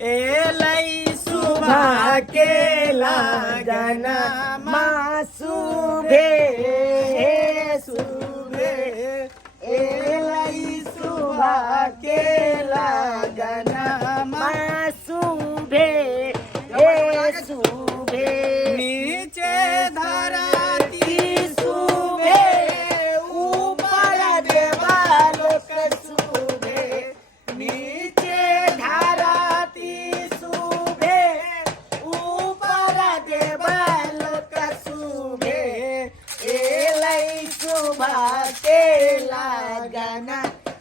एलई सुबह के लगन मासूबे सुबे एलई सुबह के लगन मासूबे सुबे नीचे धरती सुबे ऊपर देवाल के सुबे नीचे धरती सुबे ऊपर देवाल के सुबे एलई सुबह के लगन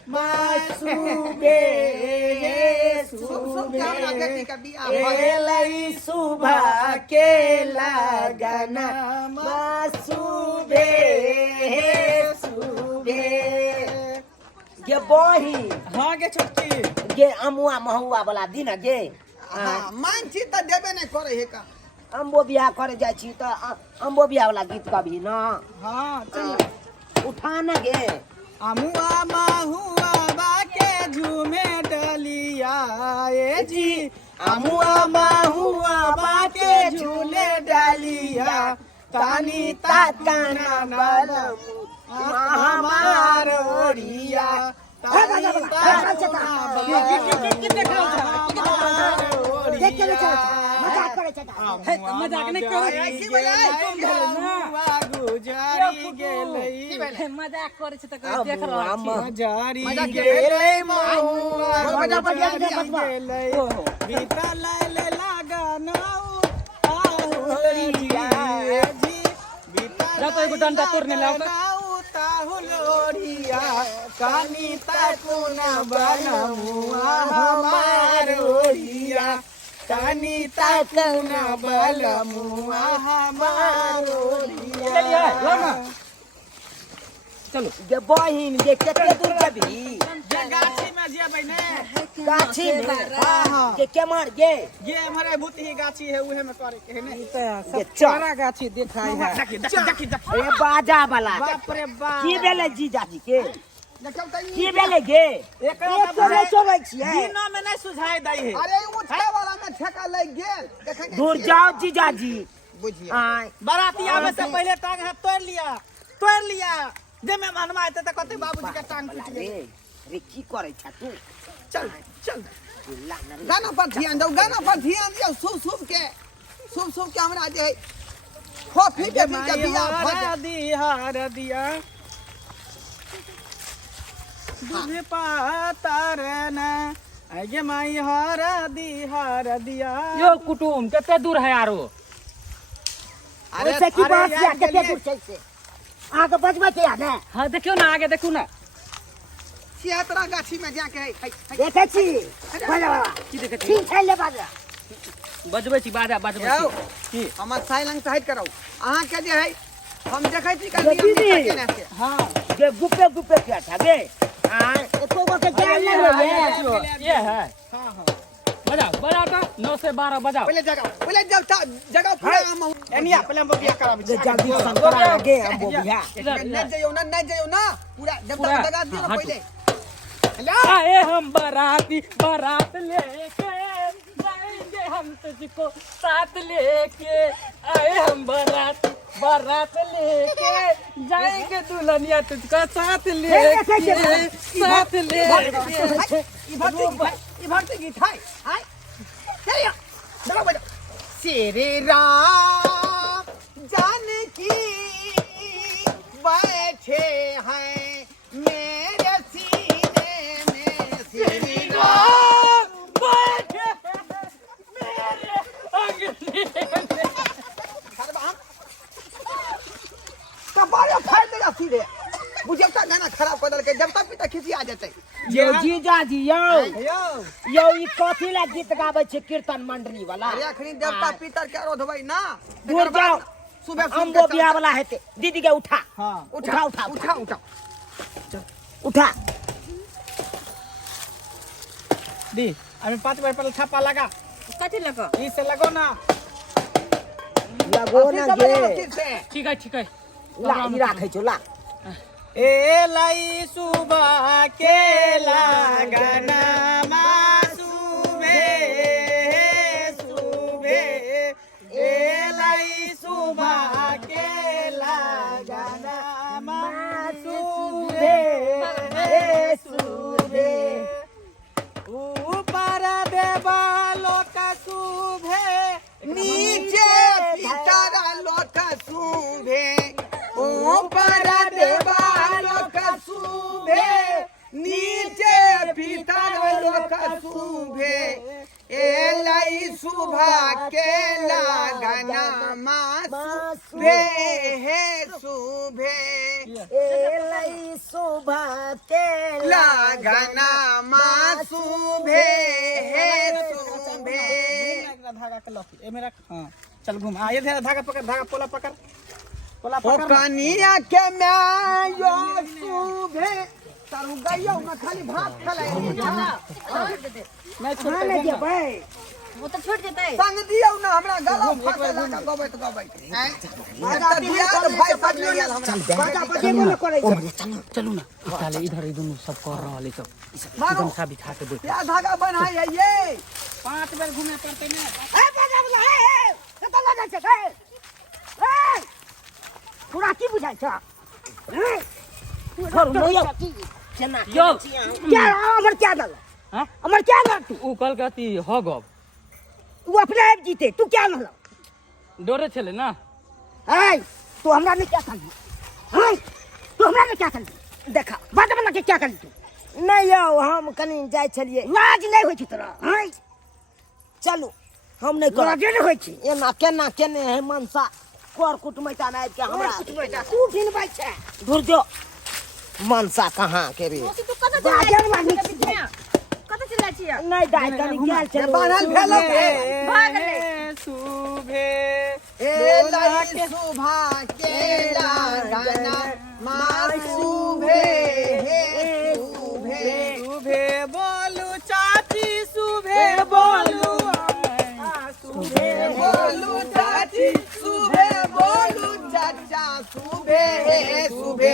मासूबे एलई सुबह के लगन मासूबे सुबे गे बही हाँ गे छोटकी गे अमुआ महुआ वाला दिन गे हाँ मान छी त देबे नहीं करे है का अम्बो बियाह करे जाइ छी त अम्बो बियाह वाला गीत गाबी ना हाँ चल उठा न गे अमुआ महुआ बाके झूमे डलिया ए जी अमुआ महुआ बाके झूले डालिया तानी ताकाना बलम महामार ओरिया मजाक नहीं करो ऐसी गुजारी गेलई मजाक करे छ त देख रहल छी गुजारी गेलई मौआ गेलई बीता लाले लगन ओरिया जी बीता जा तो एगो डंडा तोड़ने लाओ ताहुलोरिया कानी ताकुना बनमुआ हमार ओरिया कानी ताकुना बनमुआ हमार ओरिया चलिए लो ना चलो गे बहिन गे केते दूर जेबी जे गाछी में जेबै ने गाछी में हां गे केमर गे ये हमारे भूतही गाछी है उहे में करे के है ने गे चरा गाछी देखाई है देखी ए बाजा वाला बाप रे बाप की भेले जीजाजी के देखौ त की भेले गे एकरा तोरे चोरै छियै दिनो में नहीं सुझाई दै है अरे उठे वाला में ठेका लग गेल देखे दूर जाओ जीजाजी बुझिए आय बाराती आवे से पहले टांग हाथ तोड़ लिया जे में मनवा आते त कहते बाबूजी का टांग टूट रे गेल रे की करे छ तू चल चल लाना रे गाना पर ध्यान दो गाना पर ध्यान दियो शुभ के हमरा जे है कॉफी के बिया हर दिया दूध पातर ना आगे माई हर दिया यो कुटुम केते दूर है आरो अरे से की बात या केते दूर छै से आगे बजबै के याद है हां देखियो ना आगे देखू ना छियात्रा गाछी में जाके है देखे छी बाजा की देखे छी ठीक है ले बाजा बजबै छी बाजा बजबै यौ छी की हमर साइलेंस साइड करो अहाँ के जे है हम देखै छी का दीदी। नियम केने से हां गे गुप्पे गुप्पे क्या था गे आय एको गो के ज्ञान नहीं है ये है हां हां बजाओ तो 9 से 12 बजाओ पहले जगह पूरा हम एनिया पहले हम बिया कराबे जे जल्दी संकरा आगे हम वो बिया नहीं जइयो ना पूरा जब तक जगह दियो ना पहले हेलो आए हम बारात लेके जाएंगे हम तुझको साथ लेके आए हम बारात लेके जाएंगे दुल्हनिया तुझको साथ लेके ई भक्ति गीत है हाय चलिए चलो बजाओ श्री राम जानकी बैठे हैं मेरे सीने में श्री राम बैठे मेरे अंगने में कबारे फाड़ देगा सीधे मुझे का गाना खराब कर के जब तक पिता खिसी आ जाते यो जीजाजी यो यो यो ई कथी ला गीत गाबै छै कीर्तन मंडली वाला अरे अखनी देवता पितर के रोध होबै ना दूर जाओ सुबह हम वो बिया वाला हेते दीदी के उठा हां उठा उठा दी अभी 5 बार पहले छापा लगा कथी लगा इसे लगो ना लगो ना गे ठीक है ला ई राखै छौ ला एलाई सुबह के लगन मासुबे नीचे भीतर लोक शुभे ऊपर देवा लोक शुभे नीचे भीतर लोक शुभे एलाई शुभा के लगना शुभे हे शुभे एलै शोभा के लगना शुभे हे शुभे धागा के लॉक ए मेरा हां चल घूम आ ये धागा पकड़ धागा पोला पकड़ ओ कनिया के मैं यो शुभे तारू गइयो न खाली भात खलाई मैं छोड़ ना दे भाई वो तो छूट जेतै संग दियो न हमरा गला फटला का गबैत बाजा दिया तो भाई सब नहीं आल हमरा बाजा बजे बोल करे चलू ना चले इधर ही दोनों सब कर रहले सब मारो एकदम सा बिठा के बैठ क्या धागा बनाई है ये 5 बार घूमे पड़ते ना ए बाजा बोला ए कत लगा छै ए पूरा की बुझाय छ छोड़ लो केना यो क्या हमर क्या दल हां हमर क्या दल तू उ कल कहती हो गब तू अपने आप जीते तू क्या न डोरे छले ना ए तू हमरा ने क्या कर हां तू हमरा ने क्या कर देखा बाजा बोला के क्या कर तू नहीं यौ हम कनी जाय छलिए लाज नहीं होय छ तोरा हां चलू हम नहीं तोरा करब जे नहीं होय छ एना केना केने है मनसा कर कुटमैता ना के हमरा तू ढिनबै छै दूर जो मनसा कहाँ के रे तू कत बाजा वाली कत चला छिया नहीं दाय कनी गेल छलो बानल भेलो भाग ले शुभे एलाई शुभा के लगना शुभे हे शुभे शुभे बोलू चाची शुभे बोलू शुभे बोलू चाची शुभे बोलू चाचा शुभे हे शुभे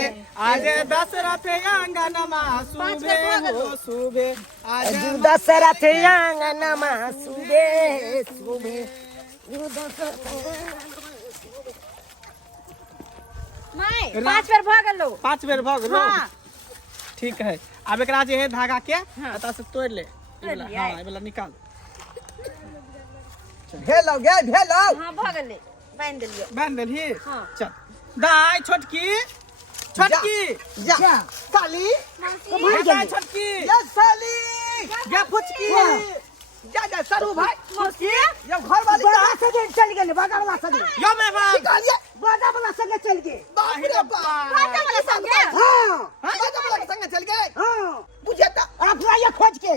आज दशरथ आंगनमा शुभे हो शुभे आज दशरथ आंगनमा सुबे सुबे नहीं 5 बार भाग लो 5 बेर भग लो हां ठीक है अब एकरा जे है धागा के हाँ। एता से तोड़ ले लिया। हां ए वाला निकाल भेलो गे भेलो हां भाग ले बांध दियो बांध देली हाँ। चल दाई छोटकी छोटकी जा साली ये दाई छोटकी या साली ये फुचकी जा जा सरू भाई मौसी ये घर वाली बाजा कहाँ से चल गए बाजा वाला से यो मेहमान निकालिए बाजा वाला से चल गए बाप रे बाप बाजा वाला संग हां बाजा वाला के संग चल गए हां बुझे तो आप लाइए खोज के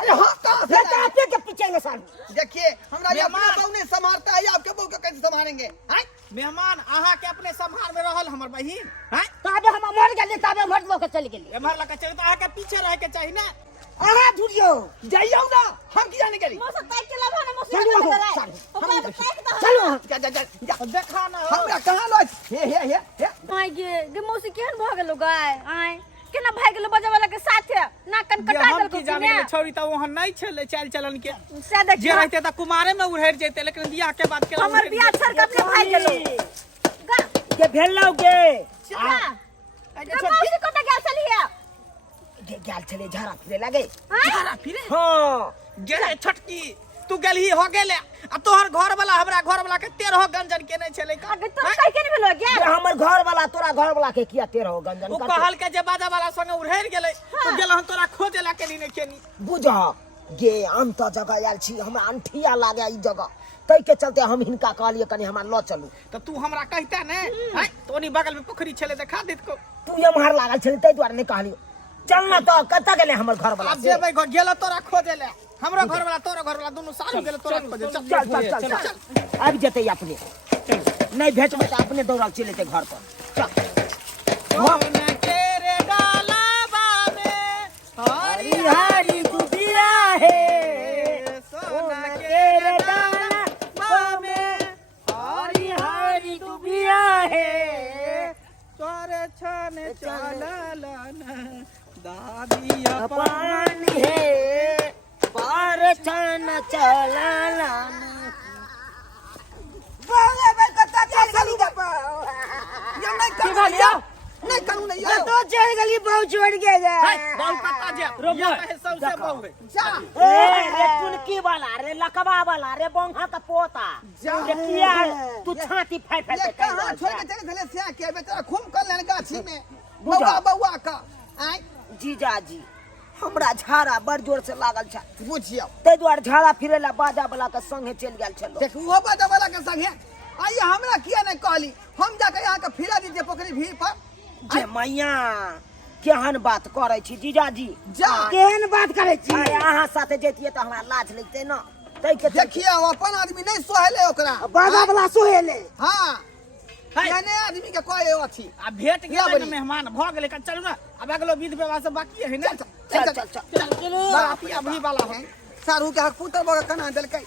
अरे हाँ कहाँ से बेटा लाए? आपके के पीछे में साल देखिए हमरा ये अपना मेहमान। बहू ने संभालता है आपके बहू को कैसे संभालेंगे हैं मेहमान आहा के अपने संभाल में रहल हमर बहिन हैं ताबे हम मर गए ताबे मर लो के चल गए एमहर लगा चल तो आहा के पीछे रह के चाहिए ना आहा झुरियो जाइयो ना हम किया नहीं करी मौसा पैक के लावा ना मौसी चलो चलो चलो पैक दा चलो जा जा जा जा देखा ना हमरा कहाँ लो हे आइ गे मौसी केहन भ गेलो गाय आइ केना भाग गेलो बाजा वाला के साथे ना कन जे कटा हम देल की को जाने ने के छोरी त वहां नहीं छले चाल चलन के से देख जे रहते त कुमारे में उड़ेर जेते लेकिन बियाह के बाद के हमर बियाह सर कब के भाग गेलो गा के भेलौ के चला गा मौसी कटा गेल छलिए जे गाल चले झाड़ा फिरे लगे झारा फिरे हां गे छोटकी तू गेलही हो गेले आ तोहर घर वाला हमरा घर वाला के 13 गंजन के नहीं छले का आगे तो कह के नहीं भेलो ये गे हमर घर वाला तोरा घर वाला के किया 13 गंजन उ कहल के जे बाजा वाला संग उड़ेर गेले तो गेल हम तोरा खोजेला के लिए केनी बुझ गे अंत जगह आयल छी हमरा अंठिया लागे ई जगह तै के चलते हम हिनका कहलिए कनी हमरा ल चलू तो तू हमरा कहता ने हैं तो ओनी बगल में पोखरी छले देखा देत को तू एम्हर लागल छली तै द्वारे नहीं कहलियो चल ना तो कत गेले हमर घर वाला अब जे भाई गेल तोरा खोजेला हमरो घर वाला तोरा घर वाला दोनों साथ गेल तोरा खोजे चल चल चल चल अब जते अपने नहीं भेजबे त अपने दौड़ल चले ते घर पर चल सोना के रे डालाबा में हरी हरी दुबिया है सोना के रे डालाबा में हरी हरी दुबिया है तोरे छने चललन दादिया पान है पार छन चलालन बाले भाई कत्ता चल गली का ये नहीं करूँ नहीं करूँ नहीं तो चल गली बहुत छोड़ के जा बहुत पता जे रुक ये सौसे बहु जा रे टुनकी वाला रे लकवा वाला रे बंगा का पोता जा। रे किया तू छाती फाड़ फाड़ ये के कहां छोड़ के चले चले से के बेचारा घूम कर लेन गाछी में बुझा। बउआ का आई जीजाजी हमरा झाड़ा बड़ जोर से लागल छ बुझियो तै द्वार झाड़ा फिरे ला बाजा वाला के संगे चल गेल छलो देख वो बाजा वाला के संगे आई हमरा किया नहीं कहली हम जाके यहाँ के फिरा दीजिए पोखरी भीड़ पर जे मैया केहन बात करे छी जीजाजी जा केहन बात करे छी अरे अहाँ साथे जैतिए त हमरा लाज लगते न तै के देखिए वो अपन आदमी नहीं सोहेले ओकरा बाजा वाला सोहेले हां हाय। याने आदमी के कोई अथी आ भेट या गेलै बनी। न मेहमान भ गेलै चलू ना अब अगलो विध व्यवहार सब बाकी है ना चल चल चल बाराती अभी वाला है सारू के हक पुत्र बगा कना देलकै